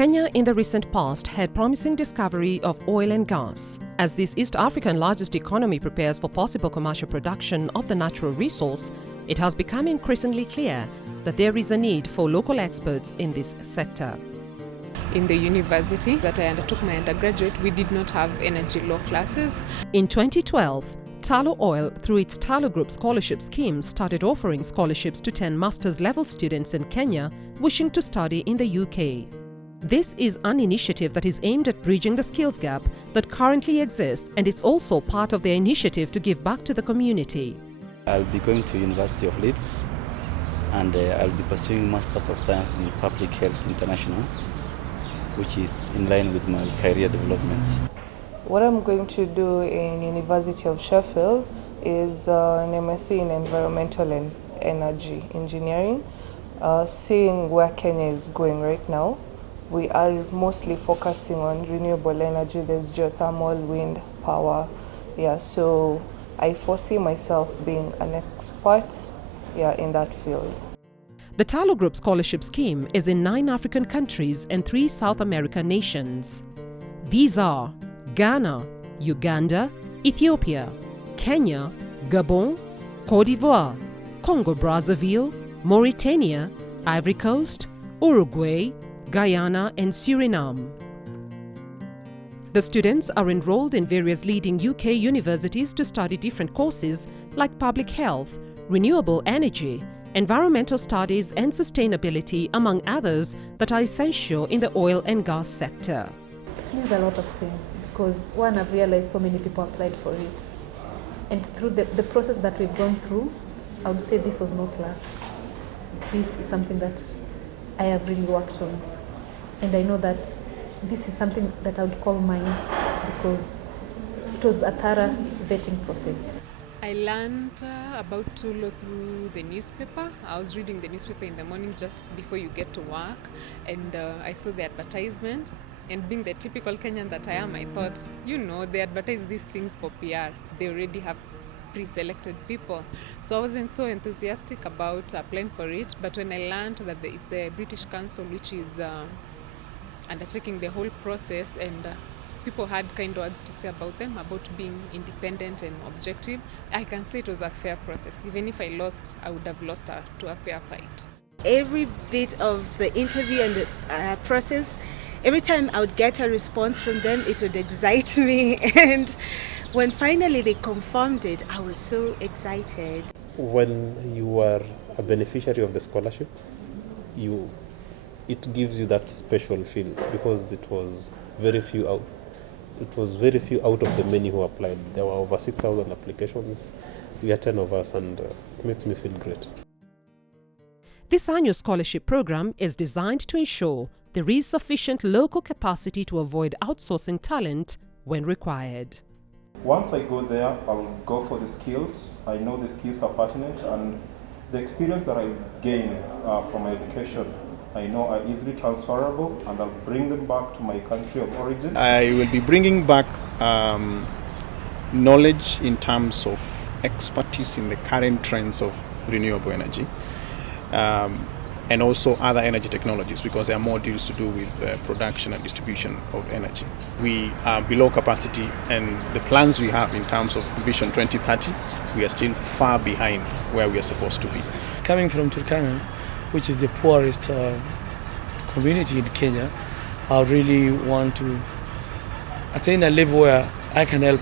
Kenya in the recent past had promising discovery of oil and gas. As this East African largest economy prepares for possible commercial production of the natural resource, it has become increasingly clear that there is a need for local experts in this sector. In the university that I undertook my undergraduate, we did not have energy law classes. In 2012, Tullow Oil, through its Tullow Group Scholarship Scheme, started offering scholarships to 10 master's level students in Kenya wishing to study in the UK. This is an initiative that is aimed at bridging the skills gap that currently exists, and it's also part of their initiative to give back to the community. I'll be going to University of Leeds, and I'll be pursuing Masters of Science in Public Health International, which is in line with my career development. What I'm going to do in University of Sheffield is an MSc in Environmental and Energy Engineering. Seeing where Kenya is going right now, we are mostly focusing on renewable energy. There's geothermal, wind, power. So I foresee myself being an expert in that field. The Tullow Group Scholarship Scheme is in 9 African countries and 3 South American nations. These are Ghana, Uganda, Ethiopia, Kenya, Gabon, Côte d'Ivoire, Congo-Brazzaville, Mauritania, Ivory Coast, Uruguay, Guyana and Suriname. The students are enrolled in various leading UK universities to study different courses like public health, renewable energy, environmental studies and sustainability, among others that are essential in the oil and gas sector. It means a lot of things because one, I've realized so many people applied for it. And through the process that we've gone through, I would say this was not luck. This is something that I have really worked on. And I know that this is something that I would call mine because it was a thorough vetting process. I learned about Tullow through the newspaper. I was reading the newspaper in the morning just before you get to work, and I saw the advertisement. And being the typical Kenyan that I am, I thought, they advertise these things for PR. They already have pre-selected people. So I wasn't so enthusiastic about applying for it, but when I learned that it's the British Council which is undertaking the whole process, and people had kind words to say about them, about being independent and objective, I can say it was a fair process. Even if I lost, I would have lost to a fair fight. Every bit of the interview and the process, every time I would get a response from them, it would excite me. And when finally they confirmed it, I was so excited. When you are a beneficiary of the scholarship, it gives you that special feel because it was very few out. It was very few out of the many who applied. There were over 6,000 applications. We are 10 of us, and it makes me feel great. This annual scholarship program is designed to ensure there is sufficient local capacity to avoid outsourcing talent when required. Once I go there, I'll go for the skills. I know the skills are pertinent, and the experience that I gain from my education, I know are easily transferable, and I'll bring them back to my country of origin. I will be bringing back knowledge in terms of expertise in the current trends of renewable energy. And also other energy technologies, because there are modules to do with production and distribution of energy. We are below capacity, and the plans we have in terms of Vision 2030, we are still far behind where we are supposed to be. Coming from Turkana, which is the poorest community in Kenya, I really want to attain a level where I can help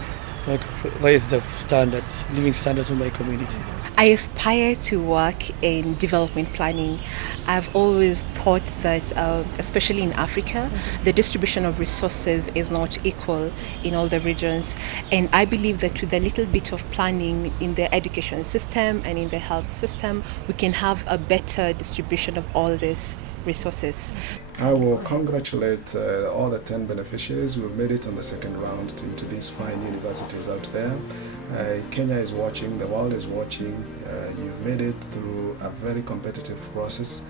raise the standards, living standards of my community. I aspire to work in development planning. I've always thought that, especially in Africa, the distribution of resources is not equal in all the regions. And I believe that with a little bit of planning in the education system and in the health system, we can have a better distribution of all these resources. I will congratulate all the 10 beneficiaries who have made it on the second round into these fine universities out there. Kenya is watching, the world is watching. You've made it through a very competitive process.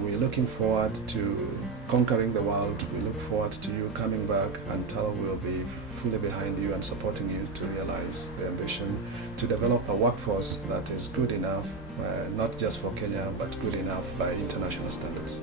We're looking forward to conquering the world. We look forward to you coming back, and Tullow will be fully behind you and supporting you to realize the ambition to develop a workforce that is good enough, not just for Kenya, but good enough by international standards.